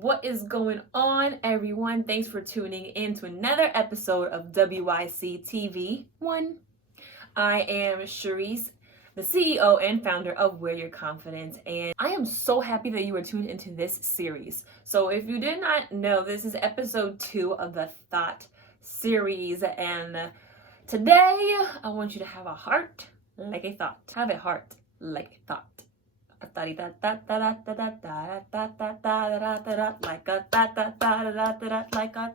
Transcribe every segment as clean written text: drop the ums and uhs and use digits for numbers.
What is going on, everyone? Thanks for tuning in to another episode of WYC TV 1. I am Sharice, the CEO and founder of Wear Your Confidence, and I am so happy that you are tuned into this series. So if you did not know, this is episode 2 of the Thought series, and today I want you to have a heart like a thought. Have a heart like a thought. Like a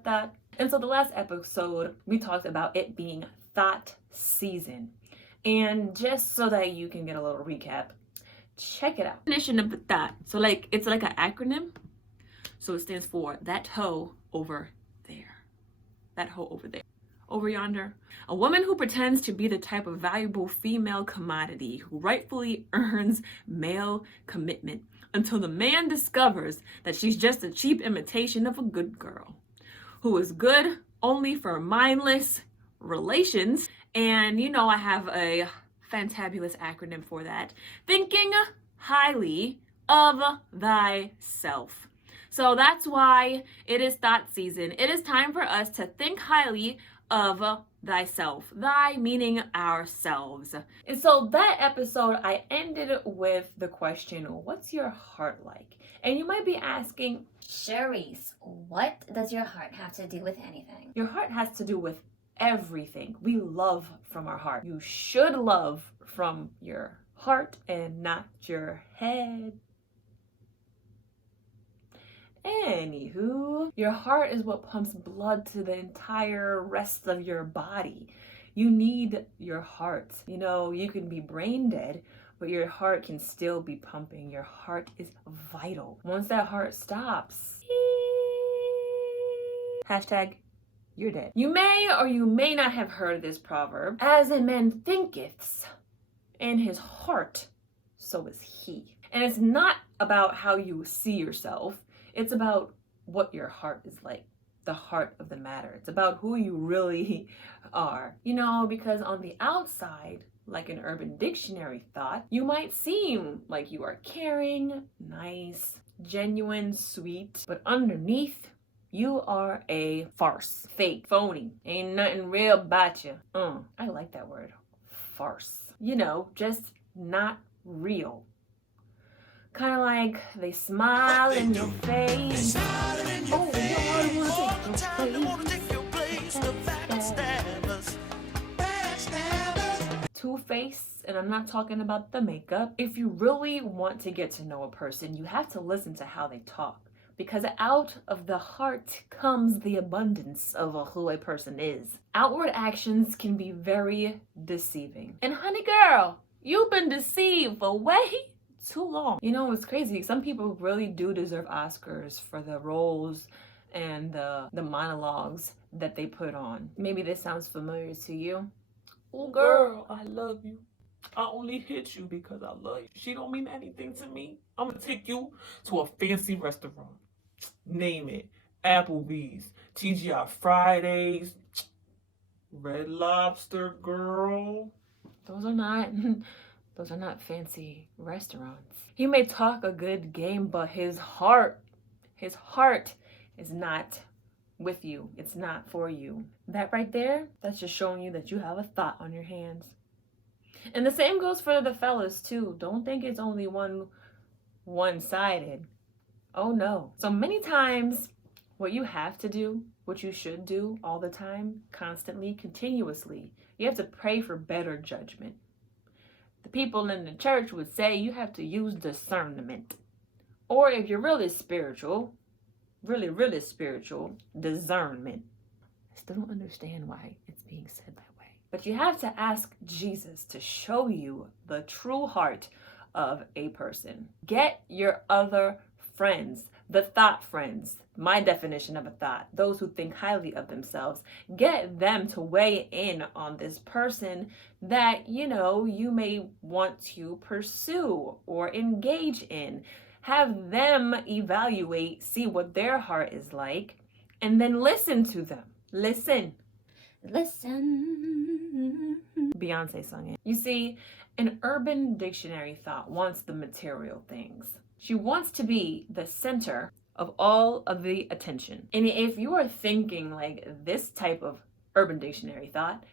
thought. And so the last episode we talked about it being thought season. And just so that you can get a little recap, check it out. Definition of the thought. So it's like an acronym. So it stands for that hoe over there. That hoe over there. Over yonder. A woman who pretends to be the type of valuable female commodity who rightfully earns male commitment until the man discovers that she's just a cheap imitation of a good girl who is good only for mindless relations. And you know I have a fantabulous acronym for that. Thinking highly of thyself. So that's why it is thought season. It is time for us to think highly of thyself. Thy meaning ourselves. And so that episode I ended with the question, what's your heart like? And you might be asking, Sharice, what does your heart have to do with anything? Your heart has to do with everything. We love from our heart. You should love from your heart and not your head. Anywho, your heart is what pumps blood to the entire rest of your body. You need your heart. You know, you can be brain dead, but your heart can still be pumping. Your heart is vital. Once that heart stops, hashtag, you're dead. You may or you may not have heard this proverb, as a man thinketh in his heart, so is he. And it's not about how you see yourself. It's about what your heart is like, the heart of the matter. It's about who you really are. You know, because on the outside, like an Urban Dictionary thought, you might seem like you are caring, nice, genuine, sweet, but underneath, you are a farce, fake, phony. Ain't nothing real about you. I like that word, farce. You know, just not real. Kind of like they smile in your face. Oh, I wanna take your place. Two-Face, and I'm not talking about the makeup. If you really want to get to know a person, you have to listen to how they talk. Because out of the heart comes the abundance of who a person is. Outward actions can be very deceiving. And honey girl, you've been deceived for way too long. You know, it's crazy. Some people really do deserve Oscars for the roles and the monologues that they put on. Maybe this sounds familiar to you. Oh girl, I love you. I only hit you because I love you. She don't mean anything to me. I'm gonna take you to a fancy restaurant. Name it. Applebee's, TGI Fridays, Red Lobster, girl. Those are not fancy restaurants. He may talk a good game, but his heart is not with you. It's not for you. That right there, that's just showing you that you have a thought on your hands. And the same goes for the fellas too. Don't think it's only one-sided. Oh no. So many times what you have to do, what you should do all the time, constantly, continuously, you have to pray for better judgment. The people in the church would say you have to use discernment. Or if you're really spiritual, really spiritual, discernment. I still don't understand why it's being said that way. But you have to ask Jesus to show you the true heart of a person. Get your other friends, the thought friends, my definition of a thought, those who think highly of themselves, get them to weigh in on this person that, you know, you may want to pursue or engage in. Have them evaluate, see what their heart is like, and then listen to them. Listen. Beyonce sung it. You see, an Urban Dictionary thought wants the material things. She wants to be the center of all of the attention. And if you are thinking like this type of Urban Dictionary thought,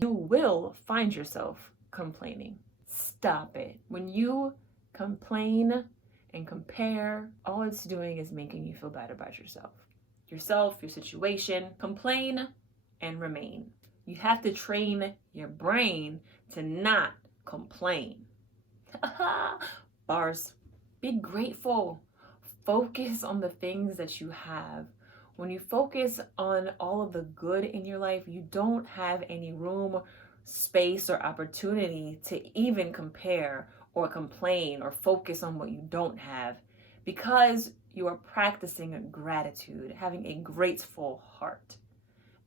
you will find yourself complaining. Stop it. When you complain and compare, all it's doing is making you feel bad about yourself, your situation. Complain and remain. You have to train your brain to not complain. Bars. Be grateful. Focus on the things that you have. When you focus on all of the good in your life, you don't have any room, space, or opportunity to even compare or complain or focus on what you don't have, because you are practicing gratitude, having a grateful heart.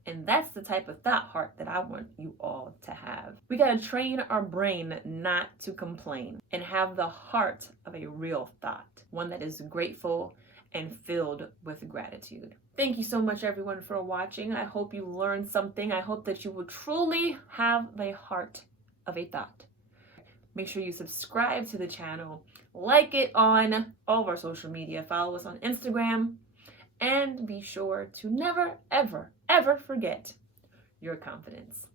And that's the type of thought heart that I want you all to have. We gotta train our brain not to complain and have the heart of a real thought, one that is grateful and filled with gratitude. Thank you so much, everyone, for watching. I hope you learned something. I hope that you will truly have the heart of a thought. Make sure you subscribe to the channel, like it on all of our social media, follow us on Instagram, and be sure to never, ever, ever forget your confidence.